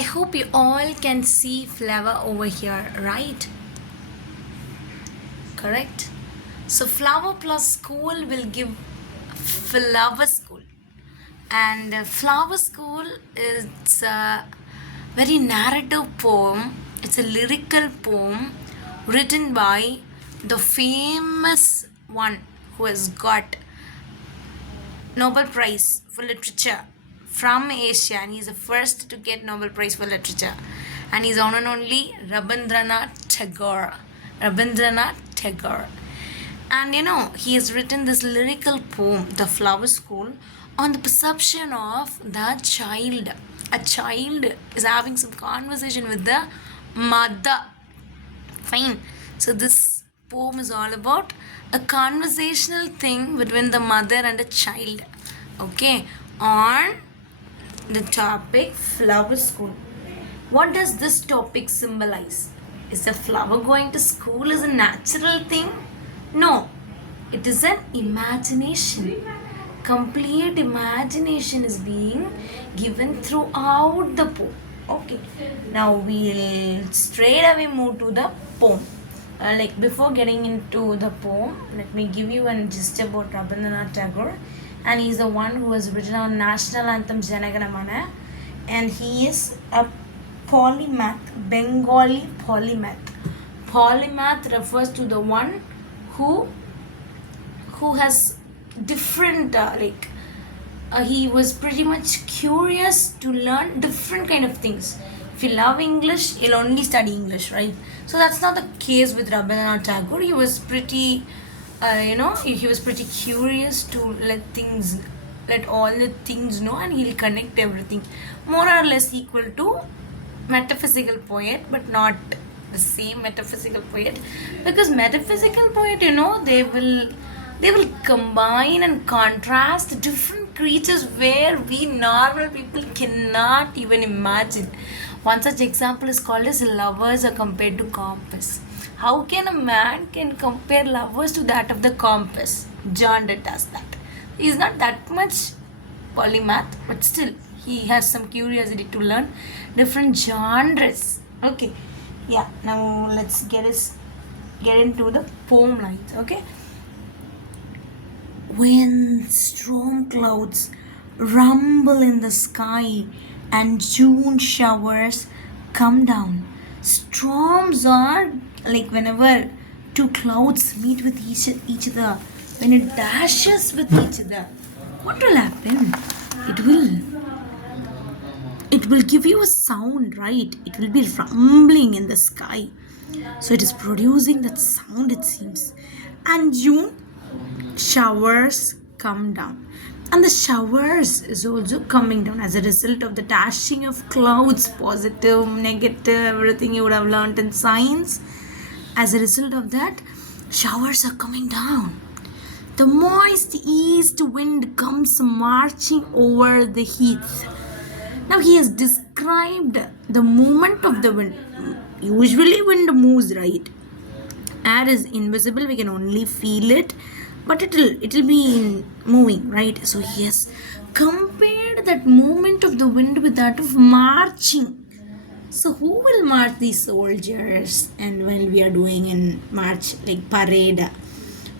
I hope you all can see flower over here, right? Correct? So flower plus school will give flower school. And flower school is a very narrative poem. It's a lyrical poem written by the famous one who has got Nobel Prize for Literature from Asia, and he's the first to get Nobel Prize for Literature, and he's one and only Rabindranath Tagore. Rabindranath Tagore. And he has written this lyrical poem, The Flower School, on the perception of the child. A child is having some conversation with the mother. Fine. So this poem is all about a conversational thing between the mother and a child. Okay. On the topic flower school. What does this topic symbolize? Is a flower going to school is a natural thing? No. It is an imagination. Complete imagination is being given throughout the poem. Okay. Now we'll straight away move to the poem. Before getting into the poem, let me give you a gist about Rabindranath Tagore. And he's the one who has written our national anthem Jana Gana Mana, and he is a polymath, Bengali polymath. Polymath refers to the one who has different he was pretty much curious to learn different kind of things. If you love English, you'll only study English, right? So that's not the case with Rabindranath Tagore. He was pretty he was pretty curious to let all the things know, and he'll connect everything. More or less equal to metaphysical poet, but not the same metaphysical poet, because metaphysical poet, they will combine and contrast different creatures where we normal people cannot even imagine. One such example is called as lovers are compared to compass. How can a man can compare lovers to that of the compass? John does that. He's not that much polymath, but still he has some curiosity to learn different genres. Okay, yeah. Now let's get into the poem lines. Okay. When storm clouds rumble in the sky and June showers come down. Storms are like whenever two clouds meet with each other, when it dashes with each other, what will happen? It will give you a sound, right? It will be rumbling in the sky. So it is producing that sound, it seems. And June showers come down, and the showers is also coming down as a result of the dashing of clouds, positive, negative, everything you would have learned in science. As a result of that, showers are coming down. The moist east wind comes marching over the heath. Now he has described the movement of the wind. Usually wind moves, right? Air is invisible, we can only feel it, but it'll be moving, right? So he has compared that movement of the wind with that of marching. So who will march these soldiers? And when we are doing in March, like parade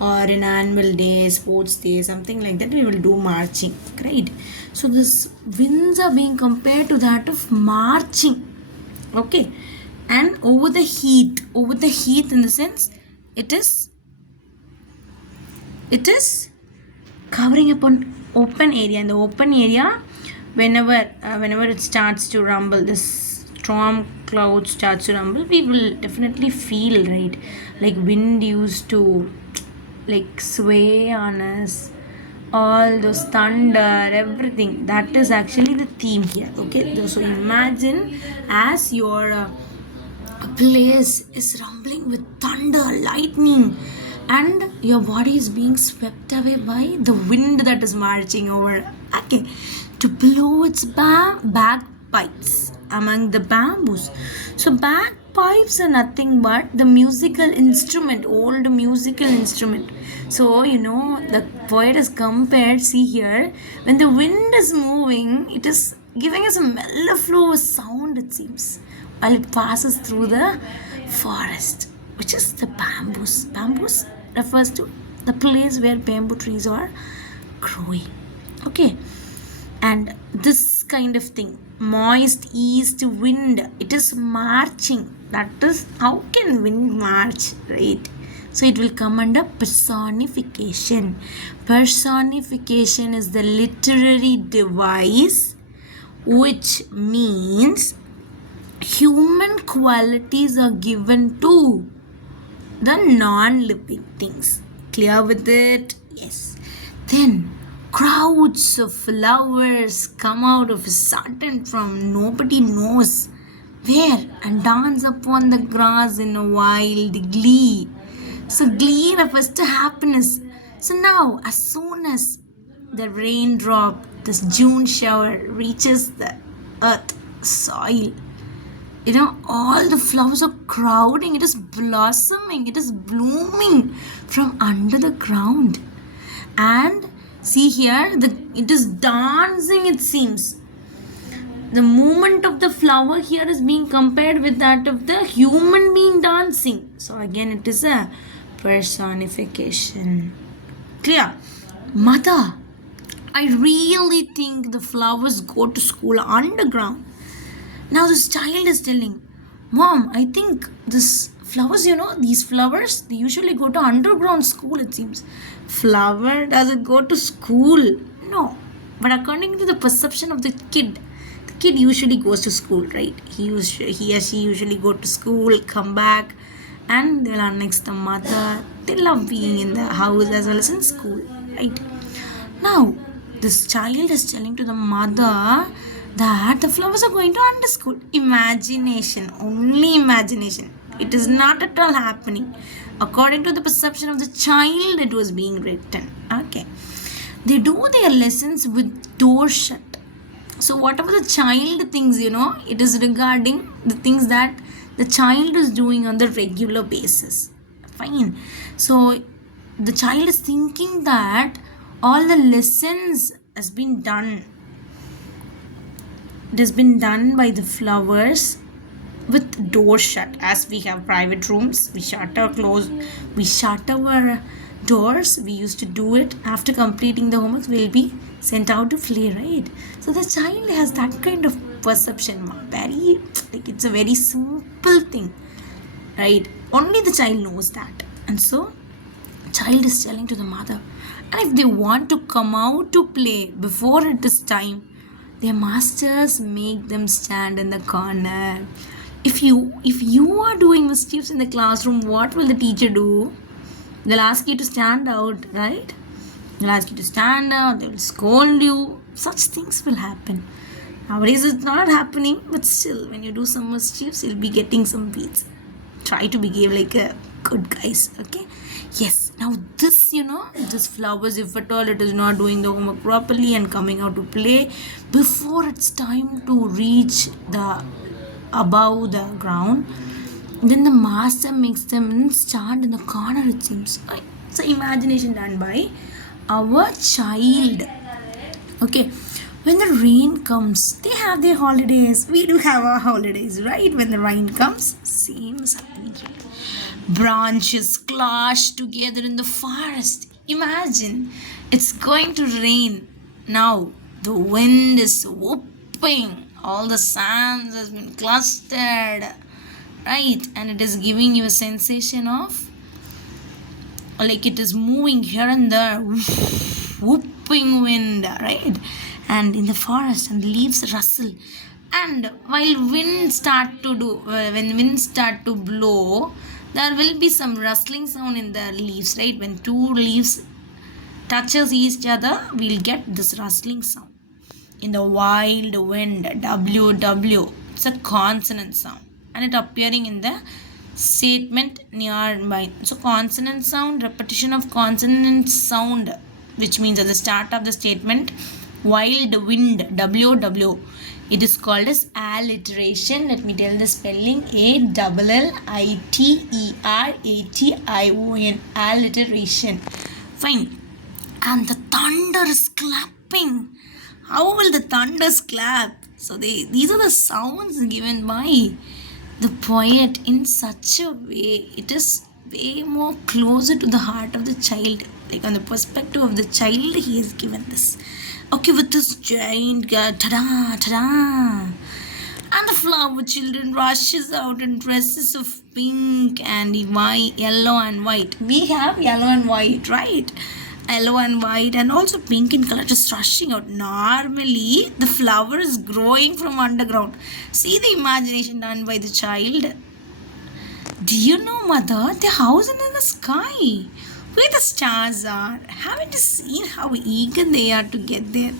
or in annual day, sports day, something like that, we will do marching, right? So these winds are being compared to that of marching. Okay. And over the heath in the sense it is covering upon open area. In the open area, whenever it starts to rumble, this storm cloud starts to rumble, we will definitely feel, right? Like wind used to sway on us, all those thunder, everything. That is actually the theme here. Okay, so imagine as your place is rumbling with thunder, lightning, and your body is being swept away by the wind that is marching over. Okay, to blow its bagpipes among the bamboos. So bagpipes are nothing but the musical instrument, old musical instrument. So the poet has compared. See here, when the wind is moving, it is giving us a mellifluous sound, it seems, while it passes through the forest, which is the bamboos. Bamboos refers to the place where bamboo trees are growing. Okay, and this kind of thing, moist east wind, it is marching. That is, how can wind march, right? So it will come under personification. Personification is the literary device which means human qualities are given to the non-living things. Clear with it? Yes. Then crowds of flowers come out of a sudden from nobody knows where and dance upon the grass in a wild glee. So glee refers to happiness. So now, as soon as the raindrop, this June shower reaches the earth, soil, all the flowers are crowding. It is blossoming. It is blooming from under the ground. And see here, it is dancing, it seems. The movement of the flower here is being compared with that of the human being dancing. So again, it is a personification. Clear? Mother, I really think the flowers go to school underground. Now this child is telling, Mom, I think this flowers, these flowers, they usually go to underground school, it seems. Flower, does it go to school? No. But according to the perception of the kid usually goes to school, right? He or she usually go to school, come back, and they'll annex the mother. They love being in the house as well as in school, right? Now, this child is telling to the mother that the flowers are going to under school. Imagination, only imagination. It is not at all happening. According to the perception of the child, it was being written. Okay. They do their lessons with doors shut. So whatever the child thinks, it is regarding the things that the child is doing on the regular basis. Fine. So the child is thinking that all the lessons has been done. It has been done by the flowers with doors shut. As we have private rooms, we shut our doors. We used to do it after completing the homework. We'll be sent out to play, right? So the child has that kind of perception. It's a very simple thing, right? Only the child knows that. And so child is telling to the mother, and if they want to come out to play before it is time, their masters make them stand in the corner. If you are doing mischiefs in the classroom, what will the teacher do? They'll ask you to stand out, right? They'll ask you to stand out, they will scold you. Such things will happen. Nowadays it's not happening, but still, when you do some mischiefs, you'll be getting some beats. Try to behave like a good guys, okay? Yes, now this, this flowers, if at all it is not doing the homework properly and coming out to play, before it's time to reach above the ground, then the master makes them stand in the corner, it seems. It's an imagination done by our child. Okay, when the rain comes, they have their holidays. We do have our holidays, right? When the rain comes, same is happening. Branches clash together in the forest. Imagine, it's going to rain. Now, the wind is whooping. All the sands has been clustered, right? And it is giving you a sensation of like it is moving here and there, whooping wind, right? And in the forest, and leaves rustle. And when winds start to blow, there will be some rustling sound in the leaves, right? When two leaves touches each other, we'll get this rustling sound. In the wild wind, WW, it's a consonant sound, and it appearing in the statement nearby. So consonant sound, repetition of consonant sound, which means at the start of the statement, wild wind, WW, it is called as alliteration. Let me tell the spelling, ALLITERATION, alliteration. Fine. And the thunder is clapping. How will the thunders clap? So these are the sounds given by the poet in such a way. It is way more closer to the heart of the child. Like on the perspective of the child, he has given this. Okay, with this giant ta-da, ta-da. And the flower children rushes out in dresses of pink and white, yellow and white. We have yellow and white, right? Yellow and white and also pink in color, just rushing out. Normally, the flower is growing from underground. See the imagination done by the child. Do you know, mother, the house is in the sky, where the stars are? Haven't you seen how eager they are to get there?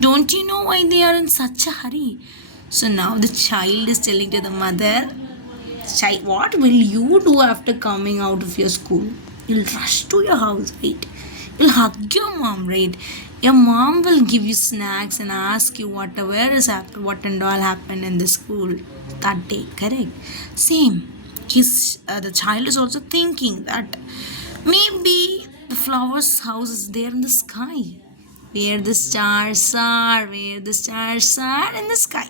Don't you know why they are in such a hurry? So now the child is telling to the mother, child, what will you do after coming out of your school? You'll rush to your house, right? You'll hug your mom, right? Your mom will give you snacks and ask you whatever is happened, what and all happened in the school that day, correct? Same. The child is also thinking that maybe the flower's house is there in the sky, where the stars are, where the stars are in the sky.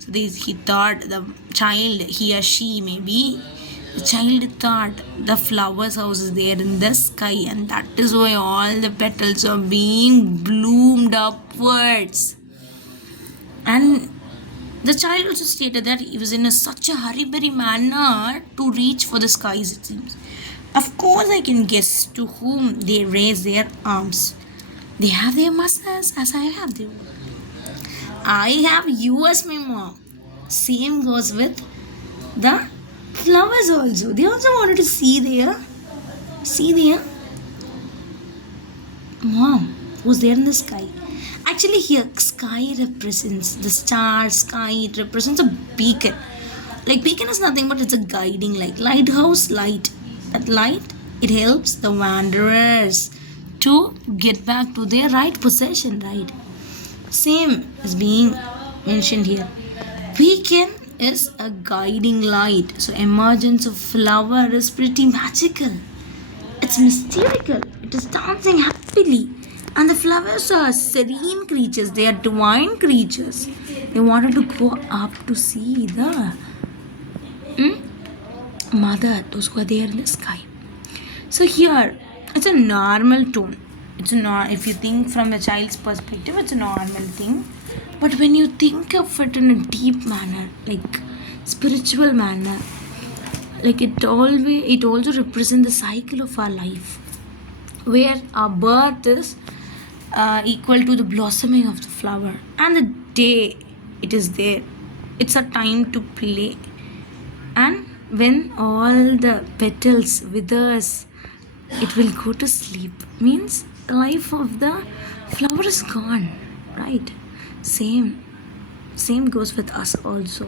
So he thought, the child, he or she maybe, the child thought the flower's house is there in the sky, and that is why all the petals are being bloomed upwards. And the child also stated that he was in such a hurry-burry manner to reach for the skies, it seems. Of course, I can guess to whom they raise their arms. They have their masters as I have their own. I have you as my mom. Same goes with the flowers also. They also wanted to see their mom who's there in the sky. Actually, here sky represents the star. Sky, it represents a beacon. Like beacon is nothing but it's a guiding light. Lighthouse light. That light, it helps the wanderers to get back to their right possession, right? Same is being mentioned here. Beacon is a guiding light. So emergence of flower is pretty magical. It's mystical. It is dancing happily. And the flowers are serene creatures. They are divine creatures. They wanted to go up to see the mother, those who are there in the sky. So here, it's a normal tone. If you think from a child's perspective, it's a normal thing. But when you think of it in a deep manner, like spiritual manner, like it also represents the cycle of our life, where our birth is equal to the blossoming of the flower, and the day it is there, it's a time to play. And when all the petals withers, it will go to sleep. Means the life of the flower is gone, right? Same goes with us also.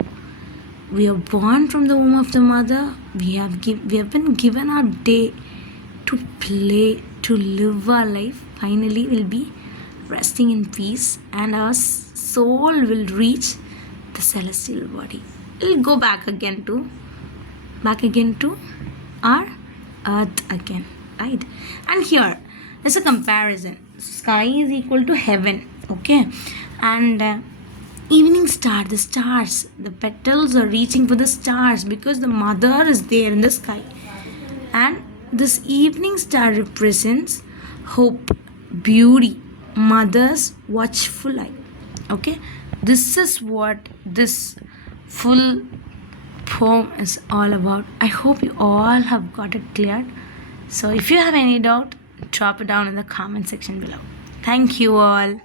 We are born from the womb of the mother. We have been given our day to play, to live our life. Finally, we'll be resting in peace, and our soul will reach the celestial body. We'll go back again to our earth again, right? And here is a comparison. Sky is equal to heaven, okay? And evening star, the stars, the petals are reaching for the stars because the mother is there in the sky. And this evening star represents hope, beauty, mother's watchful eye. Okay, this is what this full poem is all about. I hope you all have got it cleared. So if you have any doubt, drop it down in the comment section below. Thank you all.